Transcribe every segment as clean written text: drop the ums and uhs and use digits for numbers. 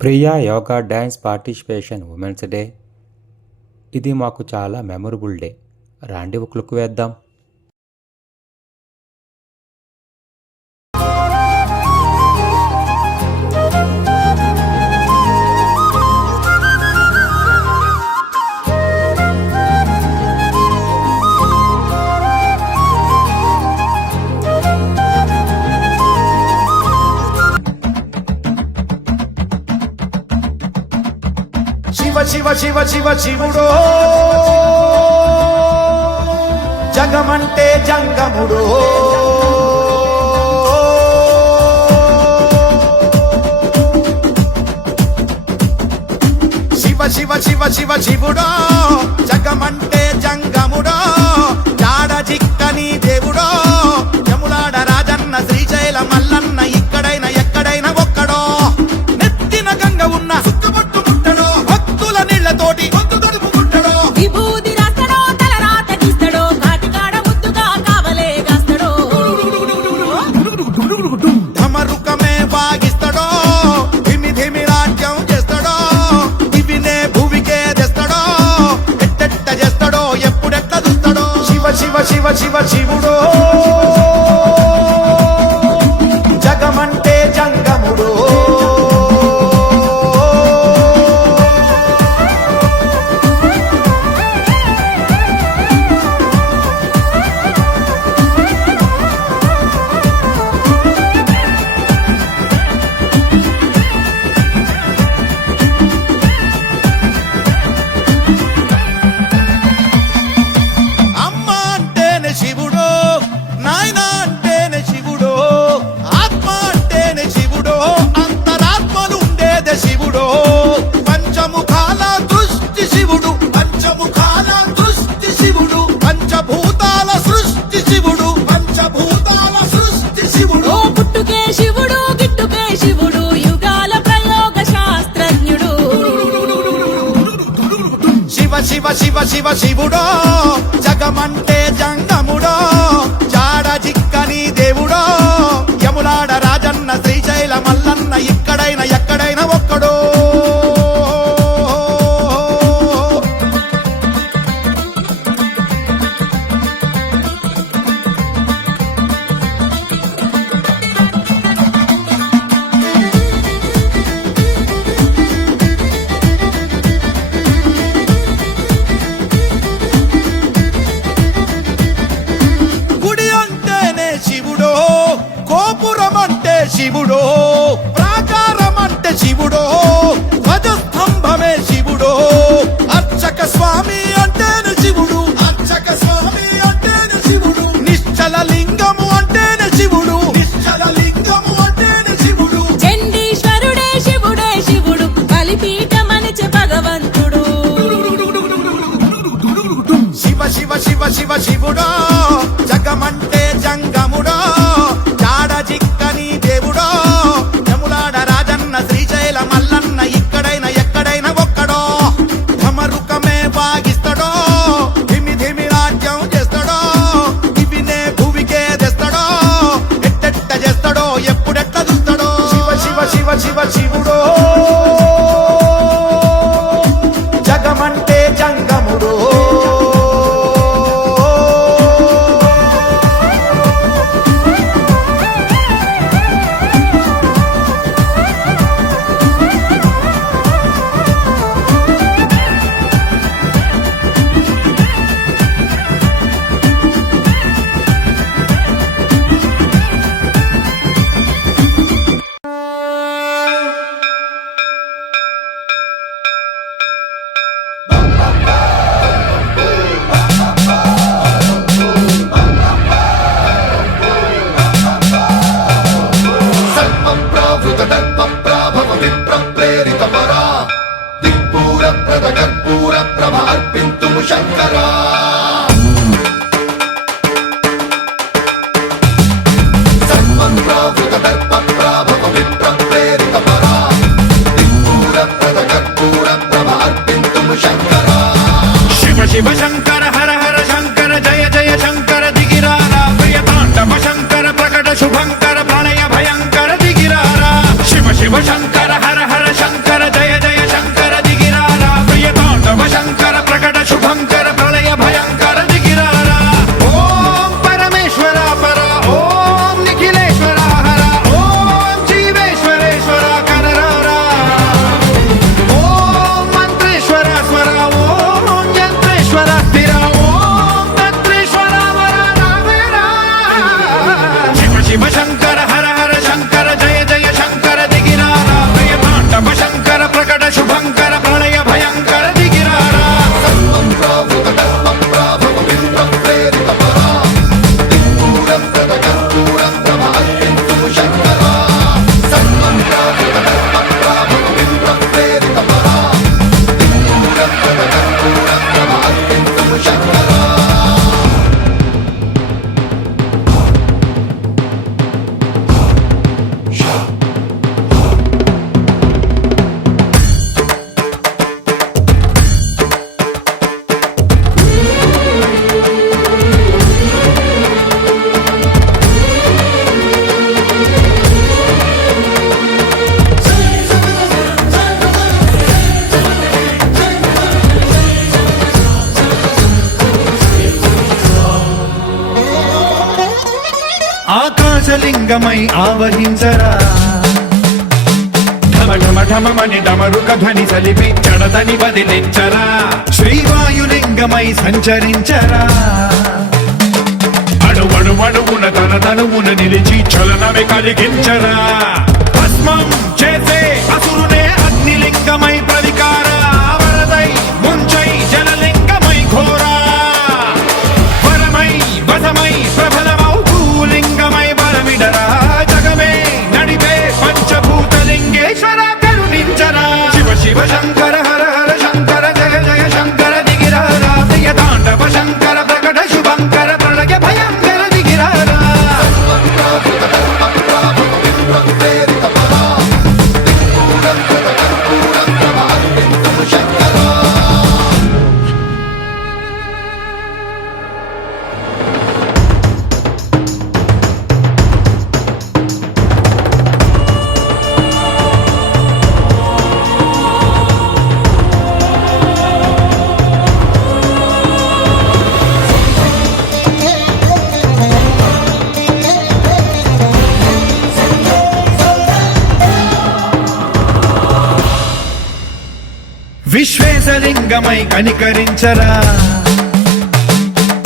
Priya yoga dance participation women's day. ఇది మాకు చాలా మెమొరబుల్ డే. రాండి ఒక లుక్ వేద్దాం. శివ శివ శివ శివ శివుడో జగమంటే జంగముడో శివ శివ శివ శివ శివుడో జగమంటే జంగముడో జాడ జిక్కని దేవుడో యములాడ రాజన్న శ్రీశైల మల్లన్న ఇక్కడైనా ఎక్కడైనా ఒక్కడో నెత్తిన గంగ ఉన్న సుక్కబొట్టు ముట్టడో భక్తుల నీళ్లతోటి పొద్దు తడుపు ముట్టడో విభూది రాస్తడో తల రాత గీస్తడో కాటికాడ ముద్దుగా కావలే గాస్తడో ధమరుకమే వాగిస్తడో ధిమి ధిమి రాజ్యం చేస్తడో దివినే భువికే తెస్తడో ఎట్టెట్ట చేస్తడో ఎప్పుడెట్ట చూస్తడో శివ శివ శివ శివ శివుడో జగమంటే జంగముడో అమ్మ అంటేనే శివుడో నాయన అంటేనే శివుడో ఆత్మ అంటేనే శివుడో అంతరాత్మలు ఉండేదే శివుడో పంచముఖాల దృష్టి శివుడు పంచముఖాల దృష్టి శివుడు పంచభూతాల సృష్టి శివుడు పంచభూతాల సృష్టి శివుడు ఓ పుట్టుకే శివుడు గిట్టుకే శివుడు యుగాల ప్రయోగ శాస్త్రజ్ఞుడు శివ శివ శివ శివ శివుడో జగమంటే జంగముడో జాడ జిక్కని దేవుడో యములాడ రాజన్న శ్రీశైల మల్లన్న ఇక్కడైనా ఎక్కడైనా ఒక్కడో గుడి అంటేనే శివుడో గోపురం అంటే శివుడో ప్రాకారం అంటే శివుడో ధ్వజస్తంభమే శివుడో అర్చక స్వామి అంటేనే శివుడు అర్చక స్వామి అంటేనే శివుడు నిశ్చల లింగము అంటేనే శివుడు నిశ్చల లింగము అంటేనే శివుడు చండీశ్వరుడే శివుడే శివుడు బలిపీఠమనిచె భగవంతుడు శివ శివ శివ శివ శివుడో జగమంటే జంగముడో జాడ జిక్కని దేవుడో యములాడ రాజన్న శ్రీశైల మల్లన్న ఇక్కడైనా ఎక్కడైనా ఒక్కడో ధమరుకమే వాగిస్తడో ధిమి ధిమి రాజ్యం చేస్తడో దివినే భువికే తెస్తడో ఎట్టెట్ట చేస్తడో ఎప్పుడెట్ట చూస్తడో శివ శివ శివ శివ శివుడో జగమంటే జంగముడో ప్రేరితపరా దిక్పూర ప్రద కర్పూర ప్రభ అర్పింతుము శంకరా సర్వం ప్రావృత దర్ప ప్రాభవ విప్ర ప్రేరితపరా దిక్పూర ప్రద కర్పూర ప్రభ అర్పింతుము శంకరా శివ శివ శంకర హర హర శంకర జయ జయ శంకర దిగిరారా ప్రియ తాండవ శంకర ప్రకట శుభంకర ప్రణయ భయంకర దిగిరారా శివ శివ శంకర హర హర శంకర విశ్వేశలింగమై ఆవహించరా ఢమఢమఢమని డమరుక ధ్వని సలిపి జడదని వదిలించరా శ్రీవాయులింగమై సంచరించరా అడువడువడువున తన తనువున నిలిచి చలనమే కలిగించరా భస్మం చేసే అసురునే అగ్నిలింగమై ప్రవికార వరదై ముంచై జలలింగమై ఘోరా వరమై వసమై ప్రబలమౌ భూలింగమై బలమిడరా జగమే నడిపే పంచభూతలింగేశ్వర కరుణించరా శివ శివ శంకర హర హర శంకర జయ జయ శంకర దిగిరారా ప్రియ తాండవ శంకర ప్రకట శుభంకర ప్రళయ భయంకర దిగిరారా విశ్వేశలింగమై కనికరించరా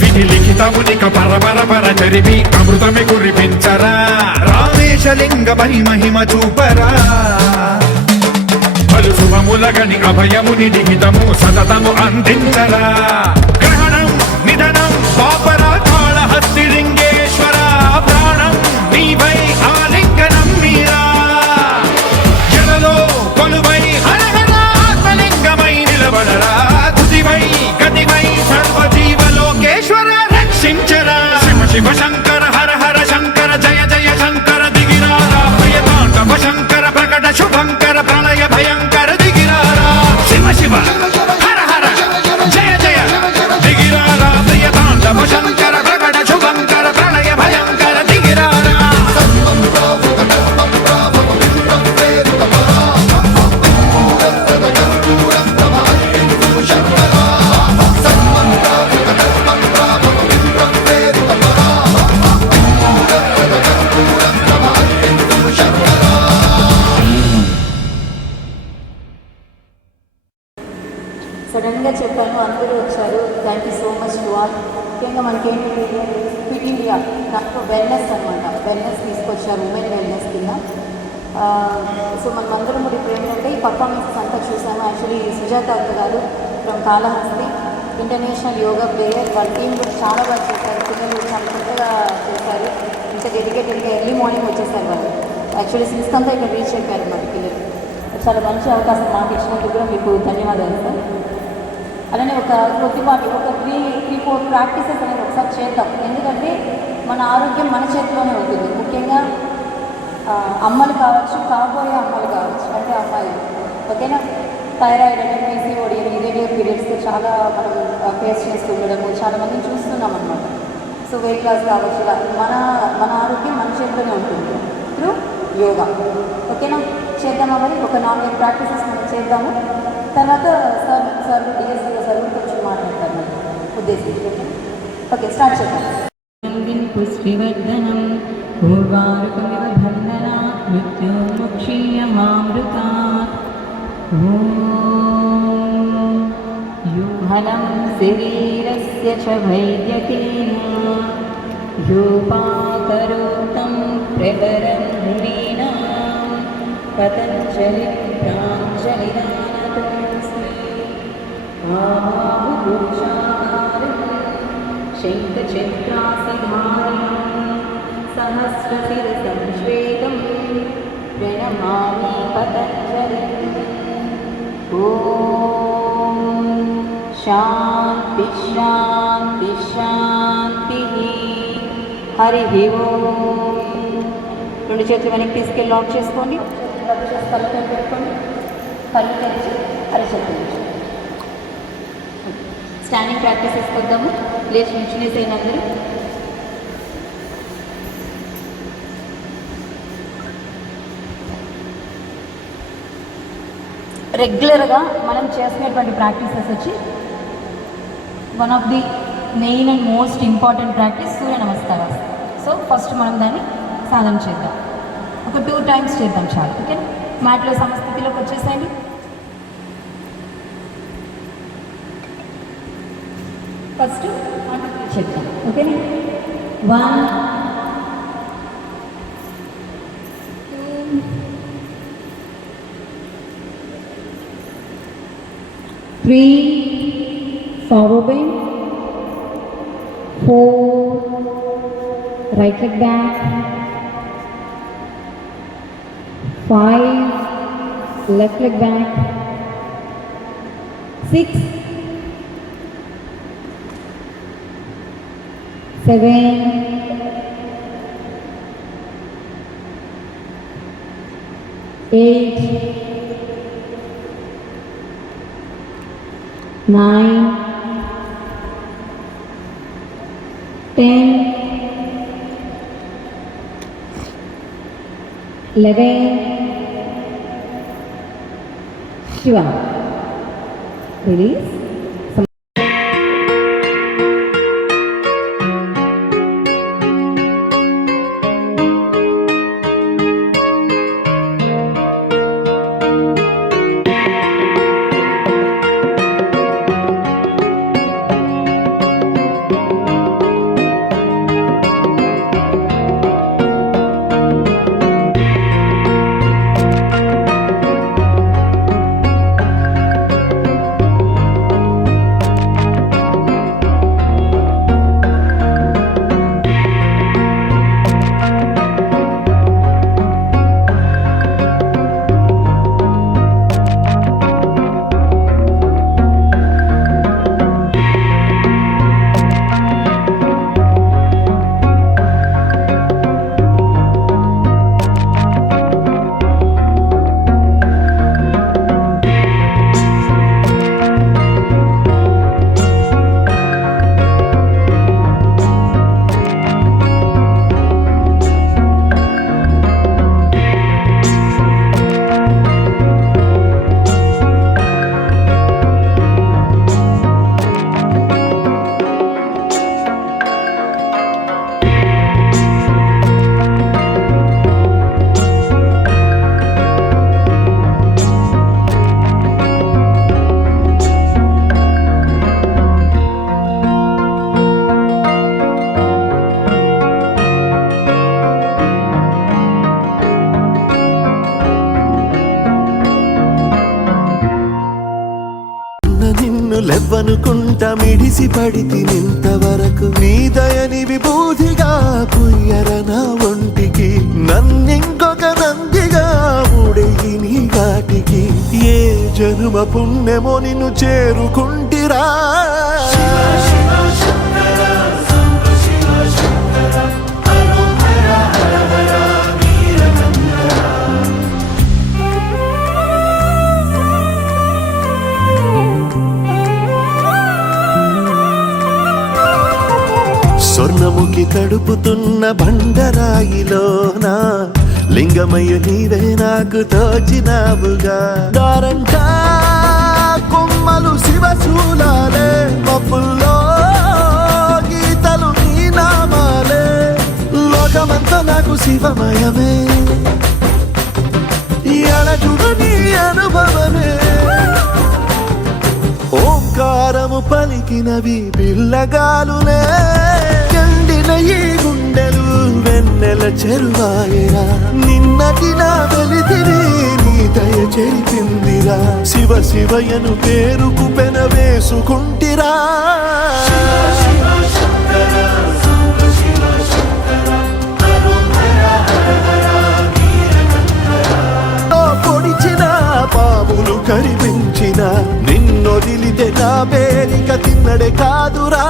విధి లిఖితమునిక పరపర చరివి అమృతమి కురిపించరా రామేశలింగమై మహిమ చూపరా పలు శుభములగని అభయముని లిఖితము సతతము అందించరా గ్రహణం నిధనం పాపర కాళహస్తి లింగేశ్వర ప్రాణం నీవై ఆలింగనం మీరా జలలో కొలువై హర నిలబడరా తుదివై గతివై సర్వజీవలోకేశ్వర రక్షించరా శివ శివ శంకర హర హర శంకర జయ జయ శంకర దిగిరారా ప్రియ తాండవ శంకర ప్రకట శుభంకర ప్రళయ భయంకర దిగిరారా శివ శివ హర హర జయ జయ దిగిరారా ప్రియ తాండవ శంకర ప్రకట శుభంకర ప్రళయ భయంకర దిగిరారా సడన్గా చెప్పాను, అందరూ వచ్చారు. Thank you so much to all. ముఖ్యంగా మనకేంటి ఫిట్ ఇండియా దాంట్లో వెల్నెస్ అనమాట, వెల్నెస్ తీసుకొచ్చారు, ఉమెన్ వెల్నెస్ కింద. సో మనమందరం ఇప్పుడు ఏంటంటే ఈ పర్ఫార్మెన్సెస్ అంతా చూసాము. యాక్చువల్లీ సుజాత అక్క గారు from Kalahasti international yoga player, వాళ్ళ టీం కూడా చాలా బాగా చేశారు. పిల్లలు చాలా చక్కగా చేశారు. ఇంకా డెడికేటెడ్గా ఎర్లీ మార్నింగ్ వచ్చేసారు వాళ్ళు. యాక్చువల్లీ సిక్స్త్ అంతా ఇక్కడ రీచ్ అయిపోయారు మన పిల్లలు. చాలా మంచి అవకాశం నాకు ఇచ్చినందుకు కూడా మీకు ధన్యవాదాలు సార్. అలానే ఒక కొద్దిపాటి ఒక 3-4 ప్రాక్టీసెస్ అనేది ఒకసారి చేద్దాం. ఎందుకంటే మన ఆరోగ్యం మన చేతిలోనే ఉంటుంది. ముఖ్యంగా అమ్మలు కావచ్చు, కాబోయే అమ్మలు కావచ్చు, అంటే అమ్మాయిలు. ఓకేనా? థైరాయిడ్ అంటే పీసీఓడి ఇర్రెగ్యులర్ పీరియడ్స్తో చాలా మనం ఫేస్ చేస్తూ ఉండడము చాలామందిని చూస్తున్నాం అన్నమాట. సో వెయిట్ లాస్ కావచ్చు, ఇలా మన ఆరోగ్యం మన చేతిలోనే ఉంటుంది త్రూ యోగా. ఓకేనా? చేద్దామా? మరి ఒక 4 ప్రాక్టీసెస్ మనం చేద్దాము. తర్వాత సార్ డిఎస్సీలో సార్ కొంచెం మాట్లాడతారు మరి ఉద్దేశించి. ఓకే, స్టార్ట్ చేద్దాం. పుష్టివర్ధనం పూర్వారుకమివ బంధనాత్ మృత్యోర్ముక్షీయమామృతాత్. ఓం యూహలం శరీరస్య చ వైద్యకేన యోపాకరోతం ప్రవరం మునీనాం పతంజలి ప్రాంజలిదానతోస్మి. ఆమాహుపురుషాకారం శంఖచక్రాసిధారం సహస్రశిరసం శ్వేతం ప్రణమామి పతంజలిం. ఓం శాంతి శాంతి శాంతి. హరి ఓం. 2 చేతులు వెనక్కి తీసుకెళ్ళి లాక్ చేసుకోండి. కళ్ళు పెట్టుకోండి. కళ్ళు తెరిచి అరచేతులు స్టాండింగ్ ప్రాక్టీస్ చేసుకొద్దాము. లేచి నిల్చునేసేయండి అందరూ. రెగ్యులర్గా మనం చేసినటువంటి ప్రాక్టీసెస్ వచ్చి one of the main and most important practice Surya నమస్కారాలు. సో ఫస్ట్ మనం దాన్ని సాధన చేద్దాం. ఒక 2 times చేద్దాం చాలు. ఓకే, మ్యాట్లో సమస్థితిలోకి వచ్చేసేయండి. ఫస్ట్ చెప్తాం. ఓకేనా? 1 2 3 forward bend, 4 right leg back, 5 left leg back, 6 7 8 9 10 11 12. Release. లెవ్వనుకుంటా మిడిసి పడితి నింతవరకు నీ దయని విభూతిగా పుయ్యర నా ఒంటికి నన్నింకొక నందిగా ఊడెయ్యి నీ ఘాటికి ఏ జనుమ పుణ్యమో నిన్ను చేరుకుంటిరా స్వర్ణముఖి తడుపుతున్న బండరాయిలోన లింగమయ్య నీవే నాకు తోచినావుగా దారంటా కొమ్మలు శివశూలాలే పప్పుల్లో గీతలు నీ నామాలే లోకమంతా నాకు శివమయమే ఎడచుడు నీ అనుభవమే ఓంకారము పలికినవి పిల్లగాలునే ఎండిన ఈ గుండెలు వెన్నెల చెరువాయరా నిన్నటి నా వెలితిని నీ దయ చెరిపిందిరా శివ శివయను పేరుకు పెన వేసుకుంటిరా పొడిచిన పాములు కరిపించిన నిన్నొదిలితే నా పేరిక తిన్నడే కాదురా